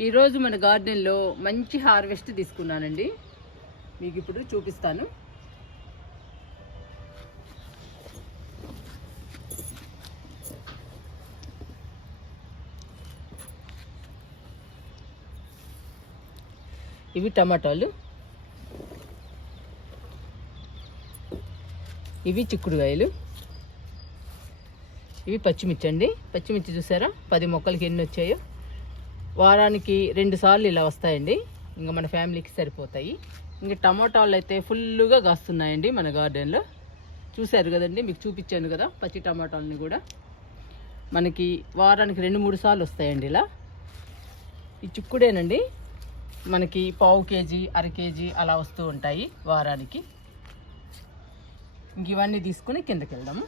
ఈరోజు మన గార్డెన్లో మంచి హార్వెస్ట్ తీసుకున్నానండి, మీకు ఇప్పుడు చూపిస్తాను. ఇవి టమాటాలు, ఇవి చిక్కుడుకాయలు, ఇవి పచ్చిమిర్చి అండి. పచ్చిమిర్చి చూసారా 10 మొక్కలకి ఎన్ని వచ్చాయో. వారానికి 2 సార్లు ఇలా వస్తాయండి, ఇంకా మన ఫ్యామిలీకి సరిపోతాయి. ఇంకా టమాటాలు అయితే ఫుల్గా కాస్తున్నాయండి మన గార్డెన్లో. చూశారు కదండి, మీకు చూపించాను కదా పచ్చి టమాటాలని కూడా. మనకి వారానికి 2-3 సార్లు వస్తాయండి ఇలా. ఈ చిక్కుడేనండి, మనకి 1/2 కేజీ 1/2 కేజీ అలా వస్తూ ఉంటాయి వారానికి. ఇంక ఇవన్నీ తీసుకుని కిందకి వెళ్దాము.